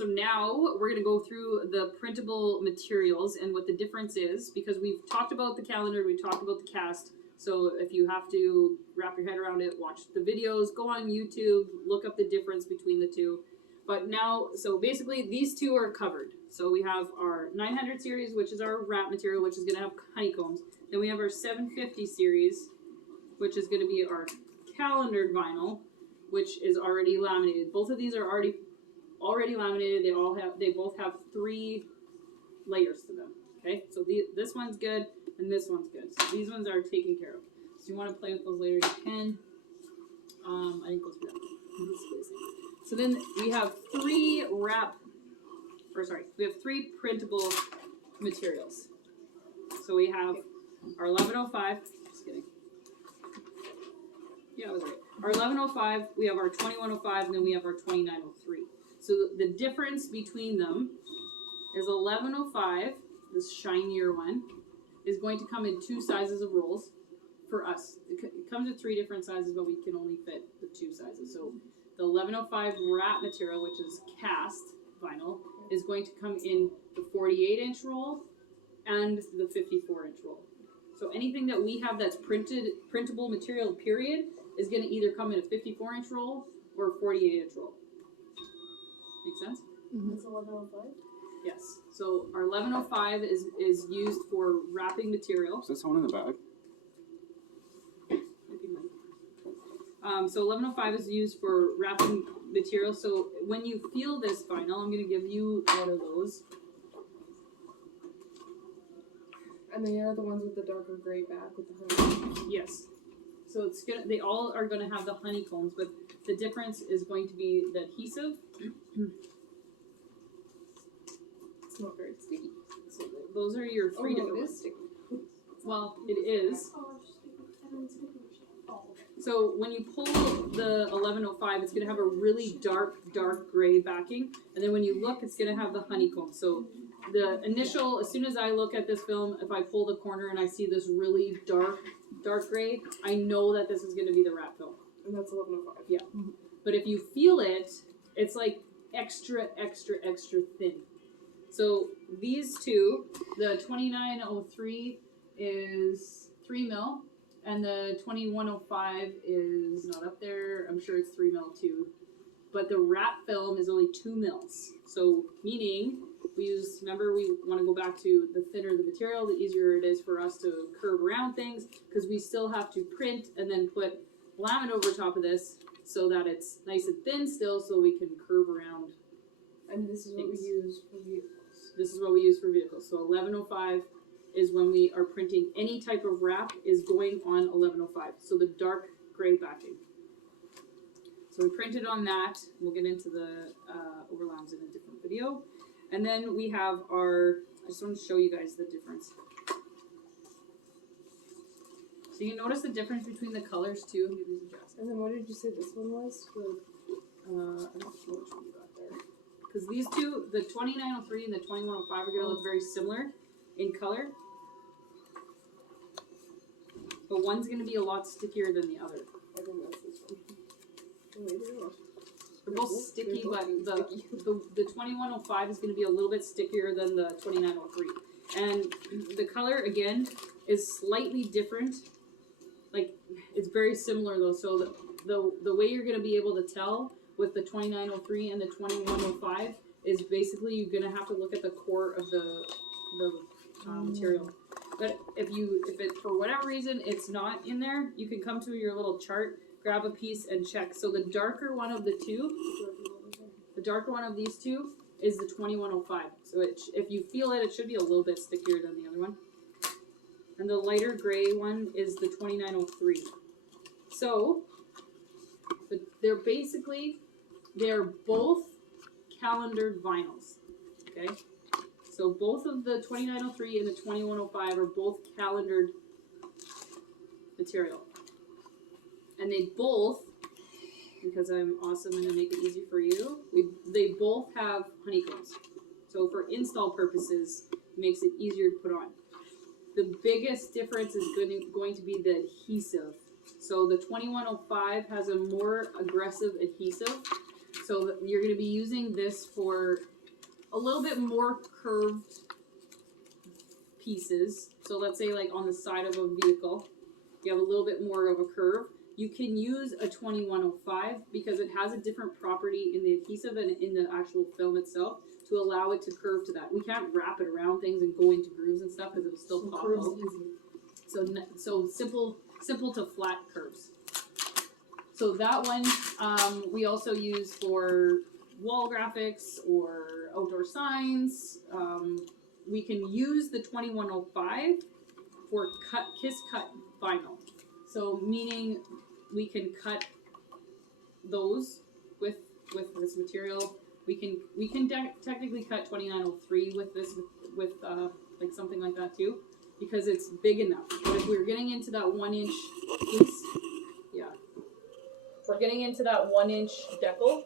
So now we're going to go through the printable materials and what the difference is, because we've talked about the calendar, we talked about the cast. So if you have to wrap your head around it, watch the videos, go on YouTube, look up the difference between the two. But now, so basically these two are covered. So we have our 900 series, which is our wrap material, which is going to have honeycombs. Then we have our 750 series, which is going to be our calendared vinyl, which is already laminated. Both of these are already laminated. They both have 3 layers to them. Okay, so this one's good and this one's good. So these ones are taken care of. So you want to play with those layers, you can. I didn't go through that. So then we have 3 printable materials. So we have our 1105. Just kidding. Yeah, I was right. Our 1105, we have our 2105, and then we have our 2903. So the difference between them is 1105, this shinier one, is going to come in 2 sizes of rolls for us. It comes in 3 different sizes, but we can only fit the 2 sizes. So the 1105 wrap material, which is cast vinyl, is going to come in the 48-inch roll and the 54-inch roll. So anything that we have that's printable material, period, is going to either come in a 54-inch roll or a 48-inch roll. Make sense? Mm-hmm. It's 1105? Yes. So our 1105 is used for wrapping material. Is that someone in the bag? So 1105 is used for wrapping material. So when you feel this vinyl, I'm going to give you one of those. And they are the ones with the darker gray back with the honey. Yes. So they all are going to have the honeycombs, but the difference is going to be the adhesive. It's not very sticky. So those are your 3 different it ones. is sticky. Well, it is. So when you pull the 1105, it's going to have a really dark gray backing. And then when you look, it's going to have the honeycomb. So the initial, as soon as I look at this film, if I pull the corner and I see this really dark gray, I know that this is going to be the wrap film. And that's 1105. Yeah. Mm-hmm. But if you feel it, it's like extra thin. So these two, the 2903 is 3 mil. And the 2105 is not up there. I'm sure it's 3 mil too. But the wrap film is only 2 mils. So meaning remember we want to go back to the thinner the material, the easier it is for us to curve around things, because we still have to print and then put laminate over top of this so that it's nice and thin still, so we can curve around. And this is what we use for vehicles. This is what we use for vehicles. So 1105 is when we are printing any type of wrap is going on 1105. So the dark gray backing. So we printed on that. We'll get into the overlaps in a different video. And then we have I just want to show you guys the difference. So you can notice the difference between the colors too. And then what did you say this one was? I don't know which one you got there. Because these two, the 2903 and the 2105 are going to look very similar in color. But one's going to be a lot stickier than the other. I think that's this one. Oh, maybe not. They're both sticky, but the 2105 is going to be a little bit stickier than the 2903. And the color, again, is slightly different. Like, it's very similar, though. So the way you're going to be able to tell with the 2903 and the 2105 is basically you're going to have to look at the core of the material. But if it for whatever reason it's not in there, you can come to your little chart, grab a piece and check. So the darker one of the two, the darker one of these two is the 2105. So if you feel it, it should be a little bit stickier than the other one. And the lighter gray one is the 2903. So they're both calendared vinyls. Okay? So both of the 2903 and the 2105 are both calendared material. And they both, because I'm awesome and to make it easy for you, they both have honeycombs. So for install purposes, it makes it easier to put on. The biggest difference is going to be the adhesive. So the 2105 has a more aggressive adhesive. So you're going to be using this for a little bit more curved pieces. So let's say like on the side of a vehicle, you have a little bit more of a curve. You can use a 2105 because it has a different property in the adhesive and in the actual film itself to allow it to curve to that. We can't wrap it around things and go into grooves and stuff because it will still pop out. So simple to flat curves. So that one we also use for wall graphics or outdoor signs. We can use the 2105 for kiss cut vinyl. So meaning we can cut those with this material. We can technically cut 2903 with this with like something like that too, because it's big enough. But if we're getting into that 1 inch piece, yeah, if we're getting into that 1 inch decal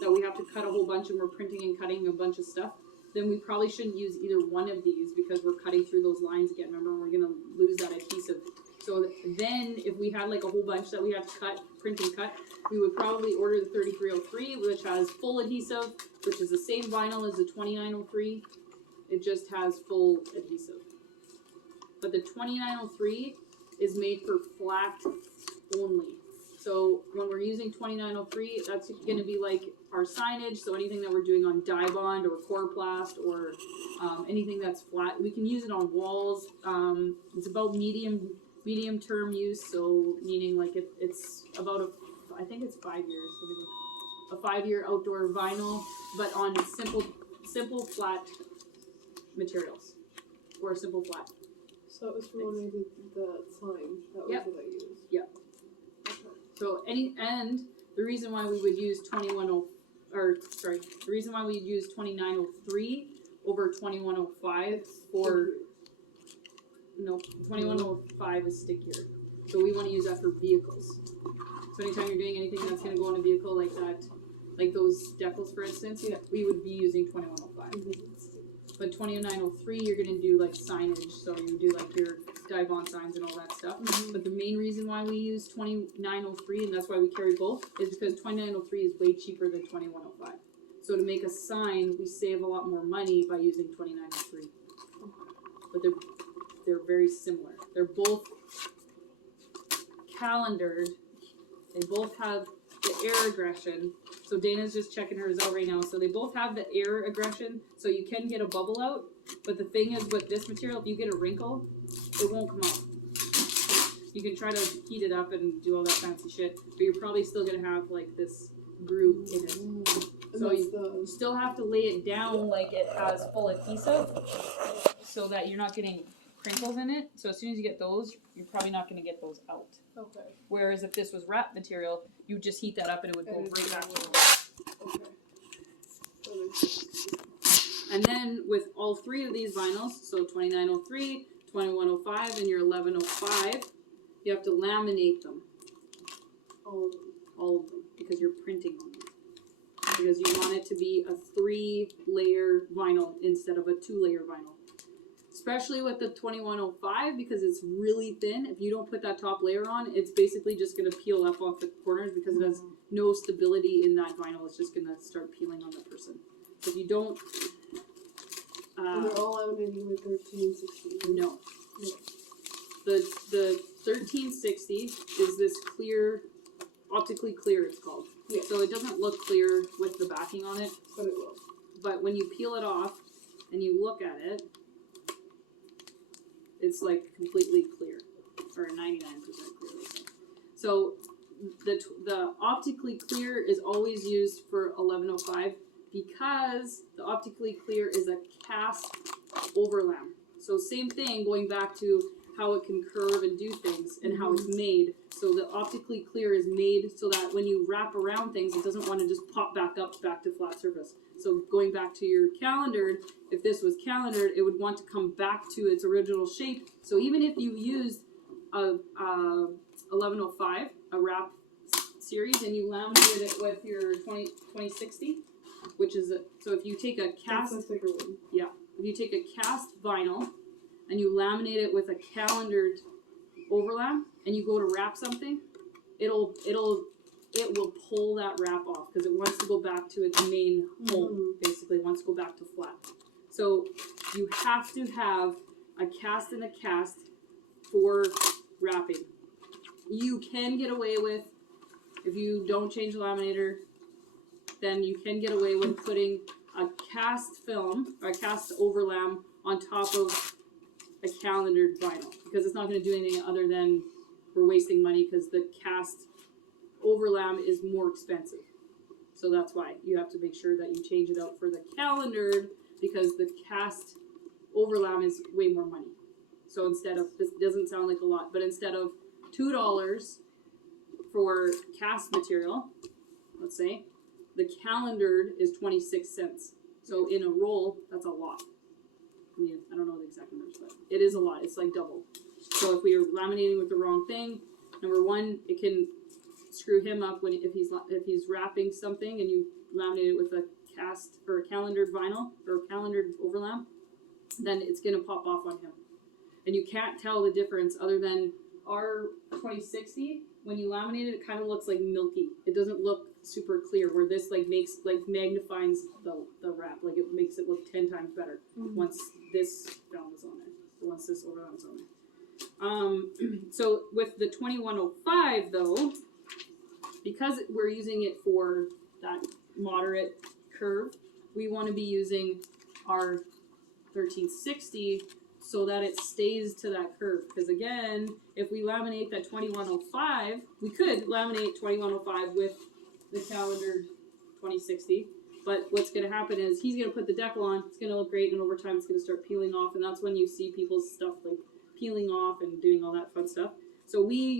that we have to cut a whole bunch and we're printing and cutting a bunch of stuff, then we probably shouldn't use either one of these because we're cutting through those lines again. Remember, we're gonna lose that adhesive. So then if we had like a whole bunch that we had to cut, print and cut, we would probably order the 3303, which has full adhesive, which is the same vinyl as the 2903. It just has full adhesive. But the 2903 is made for flat only. So when we're using 2903, that's going to be like our signage. So anything that we're doing on dye bond or coroplast or anything that's flat, we can use it on walls. It's about medium term use, so meaning like it's about I think it's 5 years. A 5-year outdoor vinyl, but on simple flat materials or simple flat. So it was for when I did the sign. That was what I used. Yep. Okay. So the reason why we would use the reason why we use 2903 over 2105 for 2105 is stickier. So we want to use that for vehicles. So anytime you're doing anything that's going to go on a vehicle like that, like those decals for instance, we would be using 2105. But 2903, you're going to do like signage, so you do like your dye bond signs and all that stuff. But the main reason why we use 2903, and that's why we carry both, is because 2903 is way cheaper than 2105. So to make a sign, we save a lot more money by using 2903. But they're very similar. They're both calendared. They both have the air aggression. So Dana's just checking hers out right now. So they both have the air aggression, so you can get a bubble out. But the thing is with this material, if you get a wrinkle, it won't come out. You can try to heat it up and do all that fancy shit, but you're probably still going to have like this groove in it. So you still have to lay it down like it has full adhesive so that you're not getting crinkles in it. So as soon as you get those, you're probably not going to get those out. Okay. Whereas if this was wrap material, you would just heat that up and it would go right back to Okay. And then with all three of these vinyls, so 2903, 2105, and your 1105, you have to laminate them. All of them, because you're printing on them. Because you want it to be a 3-layer vinyl instead of a 2-layer vinyl. Especially with the 2105, because it's really thin. If you don't put that top layer on, it's basically just going to peel up off the corners because it has no stability in that vinyl. It's just going to start peeling on the person. So if you don't... and they're all laminated with 1360. No. The 1360 is this clear, optically clear it's called. Yeah. So it doesn't look clear with the backing on it. But it will. But when you peel it off and you look at it, it's like completely clear, or 99% clear. So the optically clear is always used for 1105 because the optically clear is a cast overlam. So same thing, going back to how it can curve and do things and how it's made. So the optically clear is made so that when you wrap around things, it doesn't want to just pop back to flat surface. So going back to your calendared, if this was calendared, it would want to come back to its original shape. So even if you used a 1105, a wrap series, and you laminated it with your 2060, which is so if you take a cast, that's a thicker one. Yeah, if you take a cast vinyl and you laminate it with a calendared overlap, and you go to wrap something, it'll it will pull that wrap off because it wants to go back to its main home, basically. It wants to go back to flat. So you have to have a cast and a cast for wrapping. You can get away with, if you don't change the laminator, then you can get away with putting a cast film or a cast overlam on top of a calendared vinyl because it's not going to do anything other than we're wasting money because the cast overlam is more expensive. So that's why you have to make sure that you change it out for the calendared because the cast overlam is way more money. So instead of, this doesn't sound like a lot, but instead of $2 for cast material, let's say, the calendared is 26 cents. So in a roll, that's a lot. I mean, I don't know the exact numbers, but it is a lot. It's like double. So if we are laminating with the wrong thing, number one, it can screw him up when if he's wrapping something and you laminate it with a cast or a calendared vinyl or a calendared overlam, then it's gonna pop off on him. And you can't tell the difference other than our 2060. When you laminate it, it kind of looks like milky. It doesn't look super clear. Where this magnifies the wrap, like it makes it look 10 times better once this film is on there. Once this overlam is on there. So with the 2105 though, because we're using it for that moderate curve, we want to be using our 1360 so that it stays to that curve. Because again, if we laminate that 2105, we could laminate 2105 with the calendared 2060. But what's going to happen is he's going to put the decal on, it's going to look great, and over time it's going to start peeling off, and that's when you see people's stuff like peeling off and doing all that fun stuff. So we